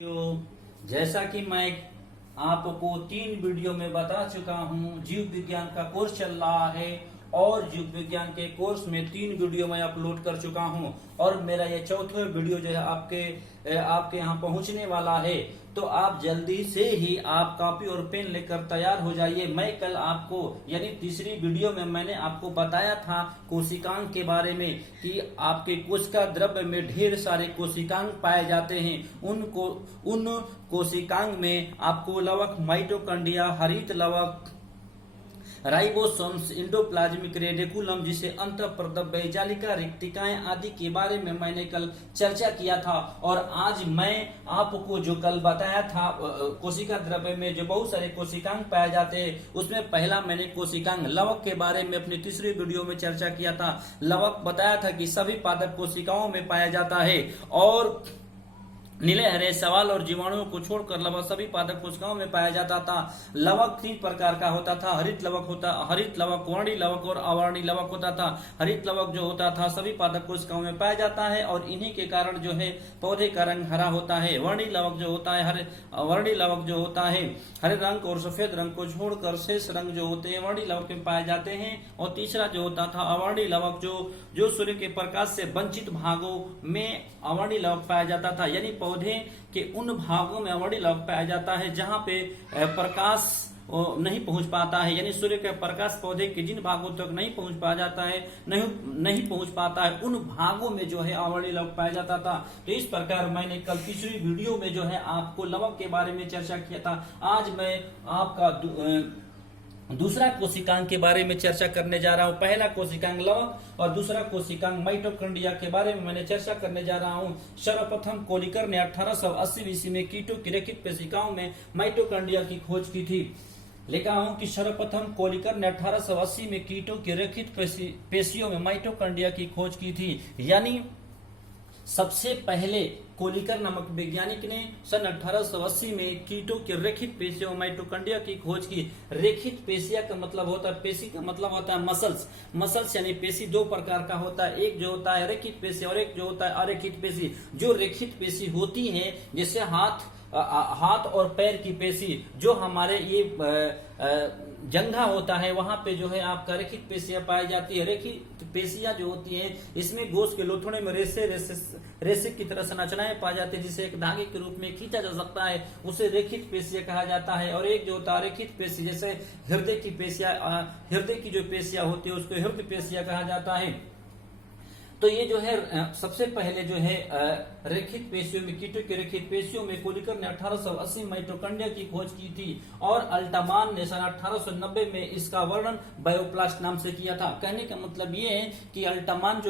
जैसा कि मैं आपको 3 वीडियो में बता चुका हूं, जीव विज्ञान का कोर्स चल रहा है और जीव विज्ञान के कोर्स में 3 वीडियो मैं अपलोड कर चुका हूं और मेरा ये चौथा वीडियो जो है आपके यहाँ पहुंचने वाला है। तो आप जल्दी से ही आप कॉपी और पेन लेकर तैयार हो जाइए। मैं कल आपको यानी तीसरी वीडियो में मैंने आपको बताया था कोशिकांग के बारे में कि आपके कोशिका द्रव्य में ढेर सारे कोशिकांग पाए जाते हैं। उन कोशिकांग में आपको लवक, माइटोकॉन्ड्रिया, हरित लवक, राइबोसोम्स, एंडोप्लाज्मिक रेटिकुलम जिसे अंतःप्रद्रव्य जालिका, रिक्तिकाएं आदि के बारे में मैंने कल चर्चा किया था। और आज मैं आपको जो कल बताया था कोशिका द्रव्य में जो बहुत सारे कोशिकांग पाए जाते हैं, उसमें पहला मैंने कोशिकांग लवक के बारे में अपनी तीसरी वीडियो में चर्चा किया था। लवक बताया था कि सभी पादप कोशिकाओं में पाया जाता है और नीले हरे सवाल और जीवाणुओं को छोड़कर लगभग सभी पादप कोशिकाओं में पाया जाता था। लवक 3 प्रकार का होता था। हरित लवक, वर्णी लवक और अवर्णी लवक होता था। हरित लवक जो होता था सभी पादप कोशिकाओं में पाया जाता है और इन्हीं के कारण जो है पौधे का रंग हरा होता है। वर्णी लवक जो होता है हरे रंग और सफेद रंग को छोड़कर शेष रंग जो होते हैं वर्णी लवक में पाए जाते हैं। और तीसरा जो होता था अवर्णी लवक जो सूर्य के प्रकाश से वंचित भागों में अवर्णी लवक पाया जाता था, यानी पौधे के उन भागों में अवर्णी लवक पाया जाता है जहां पे प्रकाश नहीं पहुंच पाता है, यानी सूर्य का प्रकाश पौधे के जिन भागों तक नहीं पहुंच पा जाता है नहीं पहुंच पाता है उन भागों में जो है अवर्णी लवक पाया जाता था। तो इस प्रकार मैंने कल तीसरी वीडियो में जो है आपको लवक के बारे में चर्चा किया था। आज मैं आपका दूसरा कोशिकांग के बारे में चर्चा करने जा रहा हूं। पहला कोशिकांग लवक और दूसरा कोशिकांग माइटोकॉन्ड्रिया के बारे में मैंने चर्चा करने जा रहा हूं। सर्वप्रथम कोलिकर ने 1880 ईस्वी में कीटों की रेखित कोशिकाओं में माइटोकॉन्ड्रिया की खोज की थी। लिखा हूं कि सर्वप्रथम कोलिकर ने 1880 में कीटों की रेखित पेशियों में माइटोकॉन्ड्रिया की खोज की थी, यानी सबसे पहले कोलिकर नामक वैज्ञानिक ने सन 1880 में कीटों के रेखित पेशियों माइटोकॉन्ड्रिया की खोज की। रेखित पेशिया का मतलब होता है, पेशी का मतलब होता है मसल्स यानी पेशी 2 प्रकार का होता है। एक जो होता है रेखित पेशी और एक जो होता है अरेखित पेशी। जो रेखित पेशी होती है जैसे हाथ और पैर की पेशी, जो हमारे ये जंघा होता है वहां पे जो है आपका रेखित पेशियां पाई जाती है। रेखित पेशियां जो होती है इसमें गोश्त के लोथड़े में रेसे की तरह संरचनाएं पाई जाती है जिसे एक धागे के रूप में खींचा जा सकता है, उसे रेखित पेशियां कहा जाता है। और एक जो होता है रेखित पेशी जैसे हृदय की जो पेशियां होती है उसको हृदय पेशियां कहा जाता है। तो ये जो है सबसे पहले जो है रेखित पेशियों में कीटों के रेखित पेशियों में कोलिकर ने 1880 माइटोकॉन्ड्रिया की खोज की थी और अल्टमान ने सन 1890 में इसका वर्णन बायोप्लास्ट नाम से किया था। कहने का मतलब ये है कि अल्टमान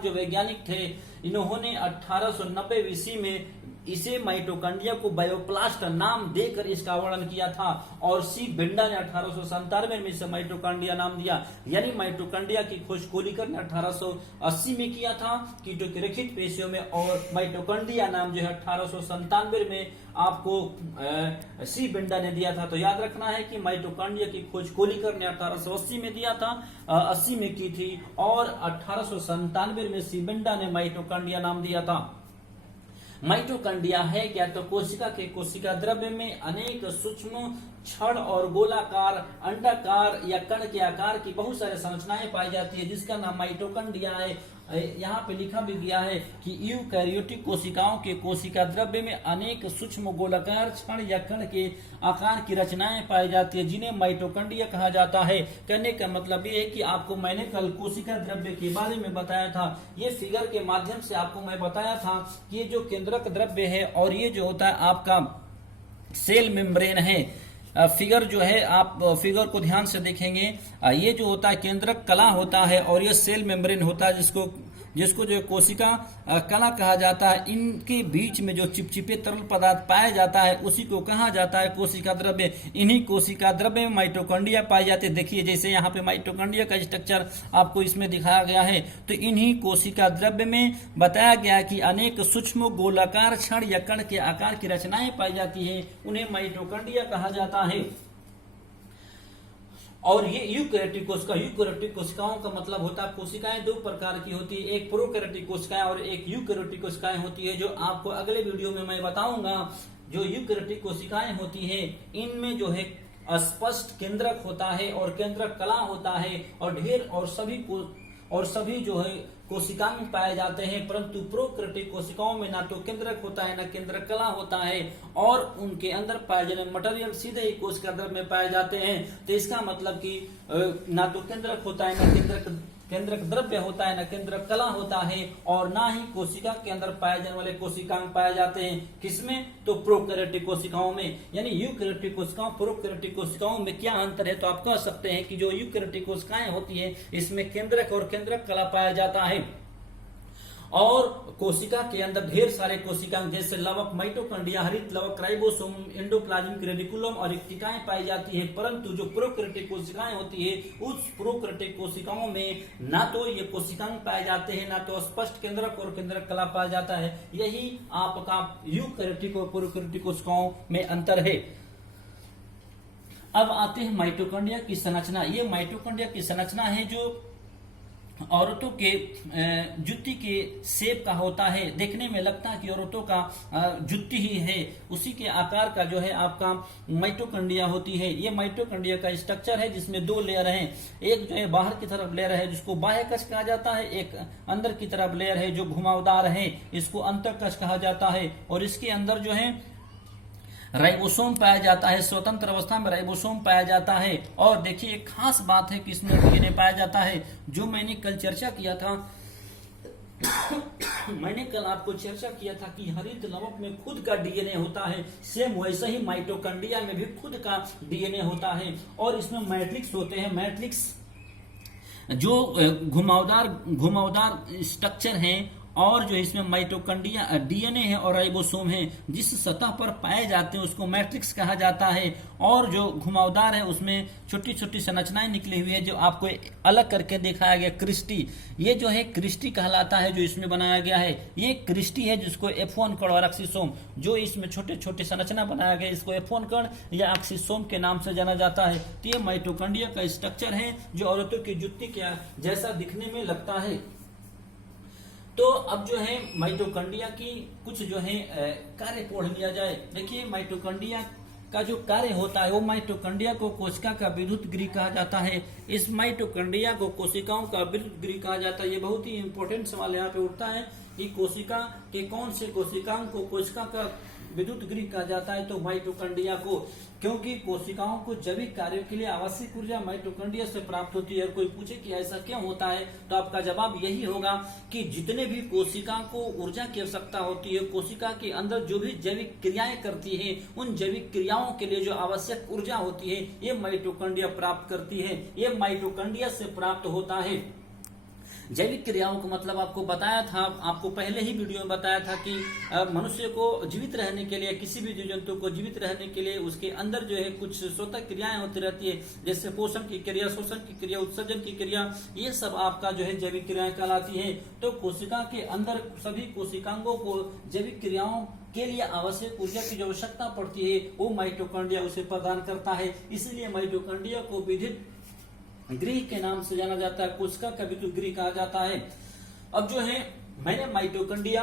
जो वैज्ञानिक थे, इन्होंने 1890 ईस्वी में इसे माइटोकॉन्ड्रिया को बायोप्लास्ट नाम देकर इसका वर्णन किया था और सी बिंडा ने 1897 में इसे माइटोकॉन्ड्रिया नाम दिया। यानी माइटोकॉन्ड्रिया की खोज कोलिकर ने 1880 में किया था कीटों की रेखित पेशियों में, और माइटोकॉन्ड्रिया नाम जो है 1897 में आपको सी बिंडा ने दिया था। तो याद रखना है कि माइटोकॉन्ड्रिया की खोज कोलिकर ने 1880 में दिया था, 80 में की थी, और 1897 में सी बिंडा ने माइटोकॉन्ड्रिया नाम दिया था। माइटोकॉन्ड्रिया है क्या? तो कोशिका के कोशिका द्रव्य में अनेक सूक्ष्म छड़ और गोलाकार, अंडाकार या कण के आकार की बहुत सारे संरचनाएं पाई जाती है जिसका नाम माइटोकॉन्ड्रिया है। यहाँ पे लिखा भी गया है कि यूकैरियोटिक कोशिकाओं के कोशिका द्रव्य में अनेक सूक्ष्म गोलाकार छड़ या कण के आकार की रचनाएं पाई जाती है जिन्हें माइटोकॉन्ड्रिया कहा जाता है। कहने का मतलब ये है कि आपको मैंने कल कोशिका द्रव्य के बारे में बताया था। ये फिगर के माध्यम से आपको मैं बताया था कि ये जो केंद्रक द्रव्य है और ये जो होता है आपका सेल मेम्ब्रेन है। फिगर जो है आप फिगर को ध्यान से देखेंगे, ये जो होता है केंद्रक कला होता है और ये सेल मेम्ब्रेन होता है जिसको जो कोशिका कला कहा जाता है। इनके बीच में जो चिपचिपे तरल पदार्थ पाया जाता है उसी को कहा जाता है कोशिका द्रव्य। इन्हीं कोशिका द्रव्य में माइटोकॉन्ड्रिया पाई जाती है। देखिए जैसे यहाँ पे माइटोकॉन्ड्रिया का स्ट्रक्चर आपको इसमें दिखाया गया है। तो इन्हीं कोशिका द्रव्य में बताया गया कि अनेक सूक्ष्म गोलाकार छड़ या कण के आकार की रचनाएं पाई जाती है, उन्हें माइटोकॉन्ड्रिया कहा जाता है। और ये यूकैरियोटिक कोशिका, यूकैरियोटिक कोशिकाओं का मतलब होता है कोशिकाएं दो प्रकार की होती है, एक प्रोकैरियोटिक कोशिकाएं और एक यूकैरियोटिक कोशिकाएं होती है, जो आपको अगले वीडियो में मैं बताऊंगा। जो यूकैरियोटिक कोशिकाएं होती है इनमें जो है स्पष्ट केंद्रक होता है और केंद्रक कला होता है और ढेर और सभी जो है कोशिका में पाए जाते हैं, परंतु प्रोकैरियोटिक कोशिकाओं में ना तो केंद्रक होता है ना केंद्रक कला होता है और उनके अंदर पाए जाने मटेरियल सीधे ही कोशिका द्रव्य में पाए जाते हैं। तो इसका मतलब कि ना तो केंद्रक होता है ना केंद्रक द्रव्य होता है, न केंद्रक कला होता है और ना ही कोशिका के अंदर पाए जाने वाले कोशिकांग पाए जाते हैं। किसमें? तो प्रोकैरियोटिक कोशिकाओं में। यानी यूकैरियोटिक कोशिकाओं प्रोकैरियोटिक कोशिकाओं में क्या अंतर है? तो आप कह सकते हैं कि जो यूकैरियोटिक कोशिकाएं होती है इसमें केंद्रक और केंद्रक कला पाया जाता है और कोशिका के अंदर ढेर सारे कोशिकांग जैसे लवक, माइटोकॉन्ड्रिया, हरित लवक, राइबोसोम, एंडोप्लाज्मिक रेटिकुलम और रेक्टिकाएं पाई जाती है। परंतु जो प्रोकैरियोटिक कोशिकाएं होती है उस प्रोकैरियोटिक कोशिकाओं में ना तो ये कोशिकांग पाए जाते हैं ना तो स्पष्ट केंद्रक और केंद्रक कला पाया जाता है। यही आपका यूकैरियोटिक और प्रोकैरियोटिक कोशिकाओं में अंतर है। अब आते हैं माइटोकॉन्ड्रिया की संरचना। ये माइटोकॉन्ड्रिया की संरचना है जो औरतों के जुत्ती के शेप का होता है। देखने में लगता है कि औरतों का जुत्ती ही है, उसी के आकार का जो है आपका माइटोकॉन्ड्रिया होती है। ये माइटोकॉन्ड्रिया का स्ट्रक्चर है जिसमें दो लेयर हैं। एक जो है बाहर की तरफ लेयर है जिसको बाह्य कश कहा जाता है, एक अंदर की तरफ लेयर है जो घुमावदार है, इसको अंतःकश कहा जाता है। और इसके अंदर जो है राइबोसोम पाया जाता है, स्वतंत्र अवस्था में राइबोसोम पाया जाता है। और देखिए एक खास बात है कि इसमें डीएनए पाया जाता है, जो मैंने कल चर्चा किया था। मैंने कल आपको चर्चा किया था कि हरित लवक में खुद का डीएनए होता है, सेम वैसे ही माइटोकॉन्ड्रिया में भी खुद का डीएनए होता है और इसमें मैट्रिक्स होते हैं। मैट्रिक्स जो घुमावदार स्ट्रक्चर हैं और जो इसमें माइटोकॉन्ड्रिया डीएनए है और राइबोसोम है, जिस सतह पर पाए जाते हैं उसको मैट्रिक्स कहा जाता है। और जो घुमावदार है उसमें छोटी छोटी संरचनाएं निकली हुई है जो आपको अलग करके दिखाया गया। क्रिस्टी, ये जो है क्रिस्टी कहलाता है जो इसमें बनाया गया है। ये क्रिस्टी है जिसको F1 कण और एक्सिसोम, जो इसमें छोटे छोटे संरचना बनाया गया इसको F1 कण या एक्सिसोम के नाम से जाना जाता है। तो ये माइटोकॉन्ड्रिया का स्ट्रक्चर है जो औरतों की जुत्ती के जैसा दिखने में लगता है। तो अब जो है माइटोकॉन्ड्रिया की कुछ जो है कार्य पढ़ लिया जाए। देखिए माइटोकॉन्ड्रिया का जो कार्य होता है वो माइटोकॉन्ड्रिया को कोशिका का विद्युत गृह कहा जाता है। इस माइटोकॉन्ड्रिया को कोशिकाओं का विद्युत गृह कहा जाता है। ये बहुत ही इंपॉर्टेंट सवाल यहाँ पे उठता है कि कोशिका के कौन से कोशिकाओं को कोशिका का विद्युत गृह कहा जाता है? तो माइटोकॉन्ड्रिया को, क्योंकि कोशिकाओं को जैविक कार्यों के लिए आवश्यक ऊर्जा माइटोकॉन्ड्रिया से प्राप्त होती है। और कोई पूछे कि ऐसा क्यों होता है तो आपका जवाब यही होगा कि जितने भी कोशिका को ऊर्जा की आवश्यकता होती है, कोशिका के अंदर जो भी जैविक क्रियाएं करती है, उन जैविक क्रियाओं के लिए जो आवश्यक ऊर्जा होती है ये माइटोकॉन्ड्रिया प्राप्त करती है। ये माइटोकॉन्ड्रिया से प्राप्त होता है। जैविक क्रियाओं का मतलब आपको बताया था, आपको पहले ही वीडियो में बताया था कि मनुष्य को जीवित रहने के लिए, किसी भी जीव जंतु को जीवित रहने के लिए उसके अंदर जो है कुछ स्वतः क्रियाएं होती रहती है, जैसे पोषण की क्रिया, शोषण की क्रिया, उत्सर्जन की क्रिया, ये सब आपका जो है जैविक क्रियाएं कहलाती है। तो कोशिका के अंदर सभी कोशिकांगों को जैविक क्रियाओं के लिए आवश्यक ऊर्जा की जो आवश्यकता पड़ती है वो माइटोकॉन्ड्रिया उसे प्रदान करता है। इसलिए माइटोकॉन्ड्रिया को विद्युत गृह के नाम से जाना जाता है, कोशिका का विद्युत गृह कहा जाता है। अब जो है मैंने माइटोकॉन्ड्रिया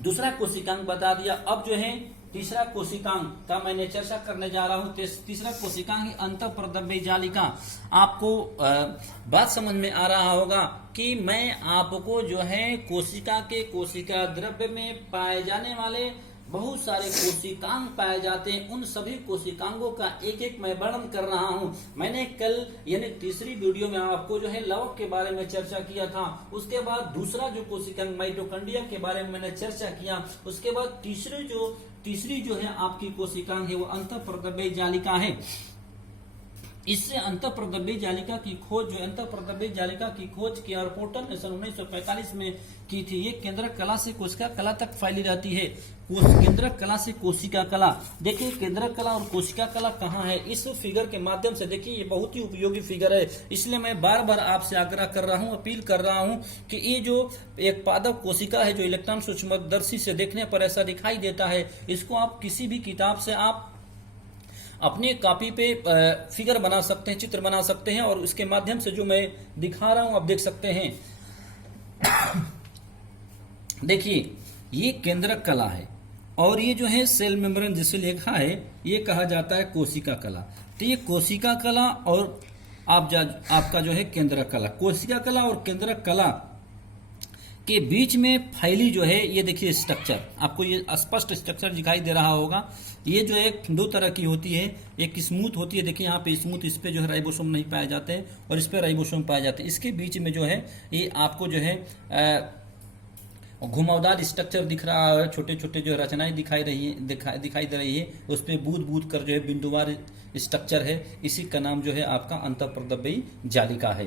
दूसरा कोशिकांग बता दिया। अब जो है तीसरा कोशिकांग का मैंने चर्चा करने जा रहा हूँ। तीसरा कोशिकांग है अंतःप्रद्रव्य जालिका। आपको बात समझ में आ रहा होगा कि मैं आपको जो है कोशिका के कोशिका द्रव्य में पाए जाने वाले बहुत सारे कोशिकांग पाए जाते हैं, उन सभी कोशिकांगों का एक एक मैं वर्णन कर रहा हूं। मैंने कल यानी तीसरी वीडियो में आपको जो है लवक के बारे में चर्चा किया था। उसके बाद दूसरा जो कोशिकांग माइटोकॉन्ड्रिया के बारे में मैंने चर्चा किया। उसके बाद तीसरी जो है आपकी कोशिकांग है वो अंतःप्रद्रव्य जालिका है। इससे अंतःप्रद्रव्य जालिका की खोज जो अंतःप्रद्रव्य जालिका की खोज की और पोर्टर ने सन 1945 में की थी। ये केंद्रक कला से कोशिका कला तक फैली रहती है। केंद्रक कला से कोशिका कला, देखिए केंद्रक कला और कोशिका कला कहाँ है, इस फिगर के माध्यम से देखिए ये बहुत ही उपयोगी फिगर है। इसलिए मैं बार बार आपसे आग्रह कर रहा हूँ, अपील कर रहा हूँ कि ये जो एक पादप कोशिका है जो इलेक्ट्रॉन सूक्ष्मदर्शी से देखने पर ऐसा दिखाई देता है, इसको आप किसी भी किताब से आप अपनी कॉपी पे फिगर बना सकते हैं, चित्र बना सकते हैं। और उसके माध्यम से जो मैं दिखा रहा हूं आप देख सकते हैं। देखिए ये केंद्रक कला है और ये जो है सेल मेम्ब्रेन जिसे लिखा है ये कहा जाता है कोशिका कला। तो ये कोशिका कला और आपका जो है केंद्रक कला, कोशिका कला और केंद्रक कला के बीच में फैली जो है ये देखिए स्ट्रक्चर, आपको ये स्पष्ट स्ट्रक्चर दिखाई दे रहा होगा। ये जो है दो तरह की होती है, एक स्मूथ होती है, देखिए यहाँ पे स्मूथ, इस पे जो है राइबोसोम नहीं पाए जाते हैं और इस पे राइबोसोम पाए जाते हैं। इसके बीच में जो है ये आपको जो है घुमावदार स्ट्रक्चर दिख रहा है, छोटे छोटे जो रचनाएं दिखाई दे रही है, उस पे बूंद बूंद कर जो है बिंदुवार स्ट्रक्चर है, इसी का नाम जो है आपका अंतःप्रदव्ययी जालिका है।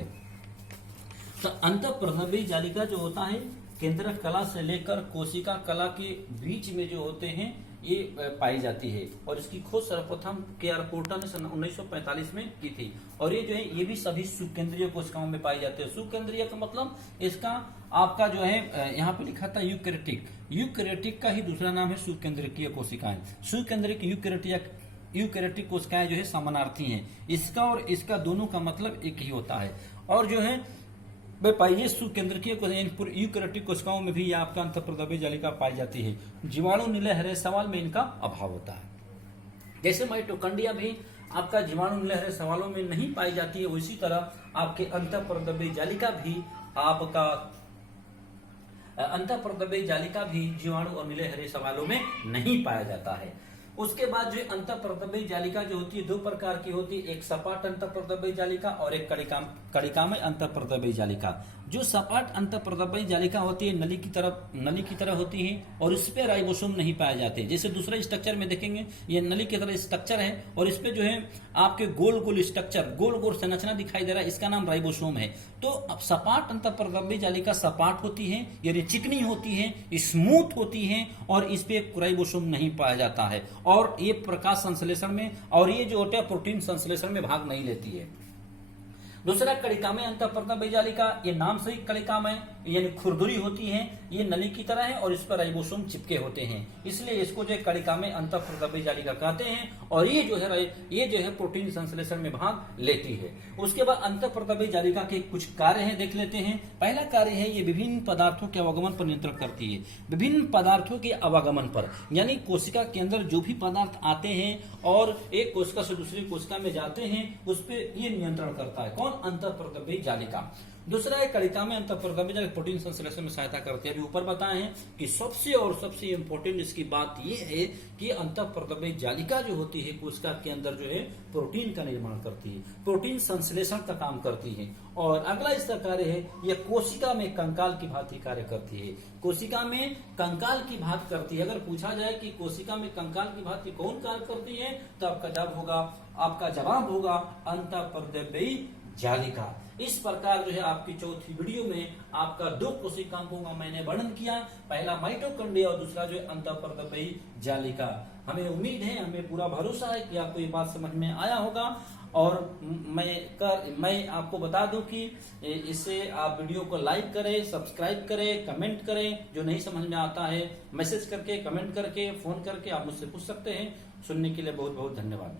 तो अंतःप्रदव्ययी जालिका जो होता है केंद्रक कला से लेकर कोशिका कला के बीच में जो होते हैं ये पाई जाती है। और इसकी खोज सर्वप्रथम के.आर. पोर्टर ने सन 1945 में की थी। और ये जो है ये भी सभी सुकेंद्रीय कोशिकाओं में पाई जाते हैं। सुकेंद्रीय का मतलब इसका आपका जो है यहाँ पे लिखा था यूकैरियोटिक, यूकैरियोटिक का ही दूसरा नाम है सुकेंद्रकीय कोशिकाएं। सुकेंद्रिक यूकैरियोटिक कोशिकाएं जो है समानार्थी हैं, इसका और इसका दोनों का मतलब एक ही होता है। और जो है वे पाइए सुकेंद्रकीय यूकैरियोटिक कोशिकाओं में भी आपका अंतःप्रदव्ययी जालिका पाई जाती है। जीवाणु निलय हरे सवाल में इनका अभाव होता है। जैसे माइटोकॉन्ड्रिया भी आपका जीवाणु निलय हरे सवालों में नहीं पाई जाती है, उसी तरह आपके अंतःप्रदव्ययी जालिका भी आपका अंतःप्रदव्ययी जालिका भी जीवाणु और निलय हरे सवालों में नहीं पाया जाता है। उसके बाद जो अंतःप्रदव्ययी जालिका जो होती है दो प्रकार की होती है, एक सपाट अंतःप्रदव्ययी जालिका और एक कणिकामय अंतःप्रदव्ययी जालिका। जो सपाट अंतःप्रदव्ययी जालिका होती है नली की तरह होती है और इस पे राइबोसोम नहीं पाए जाते। जैसे दूसरे स्ट्रक्चर में देखेंगे ये नली की तरह स्ट्रक्चर है और इस पे जो है आपके गोल गोल स्ट्रक्चर, गोल गोल संरचना दिखाई दे रहा है, इसका नाम राइबोसोम है। तो अब सपाट अंतःप्रदव्ययी जालिका सपाट होती है, यानी चिकनी होती है, स्मूथ होती है और इस पे राइबोसोम नहीं पाया जाता है और ये प्रकाश संश्लेषण में और ये जो होता है प्रोटीन संश्लेषण में भाग नहीं लेती है। दूसरा कणिकामय अंतःप्रदव्ययी जालिका, ये नाम से ही कणिकामय यानी खुरदुरी होती है, ये नली की तरह है और इस पर राइबोसोम चिपके होते हैं, इसलिए इसको जो कणिकामय अंतःप्रदव्ययी जालिका कहते हैं। और ये जो है प्रोटीन संश्लेषण में भाग लेती है। उसके बाद अंतःप्रदव्ययी जालिका के कुछ कार्य हैं, देख लेते हैं। पहला कार्य है ये विभिन्न पदार्थों के आवागमन पर नियंत्रण करती है। विभिन्न पदार्थों के आवागमन पर यानी कोशिका के अंदर जो भी पदार्थ आते हैं और एक कोशिका से दूसरी कोशिका में जाते हैं उस पर ये नियंत्रण करता है। कौन? अंतःप्रदव्ययी जालिका। दूसरा है कणिकामय अंतःप्रदव्ययी जालिका प्रोटीन संश्लेषण में सहायता करती है। अभी ऊपर बताए हैं कि सबसे इंपॉर्टेंट इसकी बात यह है कि अंतःप्रदव्ययी जालिका जो होती है कोशिका के अंदर जो है प्रोटीन का निर्माण करती है, प्रोटीन संश्लेषण का काम करती है। और अगला इसका कार्य है यह कोशिका में कंकाल की भांति कार्य करती है। कोशिका में कंकाल की भांति करती है। अगर पूछा जाए कि कोशिका में कंकाल की भांति कौन कार्य करती है तो आपका जवाब होगा अंतःप्रदव्ययी जालिका। इस प्रकार जो है आपकी चौथी वीडियो में आपका दो कोशिकाओं का मैंने वर्णन किया, पहला माइटोकॉन्ड्रिया और दूसरा जो है अंतःप्रदव्ययी जालिका। हमें उम्मीद है, हमें पूरा भरोसा है कि आपको ये बात समझ में आया होगा। और मैं आपको बता दूं कि इसे आप वीडियो को लाइक करें, सब्सक्राइब करें, कमेंट करें। जो नहीं समझ में आता है मैसेज करके, कमेंट करके, फोन करके आप मुझसे पूछ सकते हैं। सुनने के लिए बहुत बहुत धन्यवाद।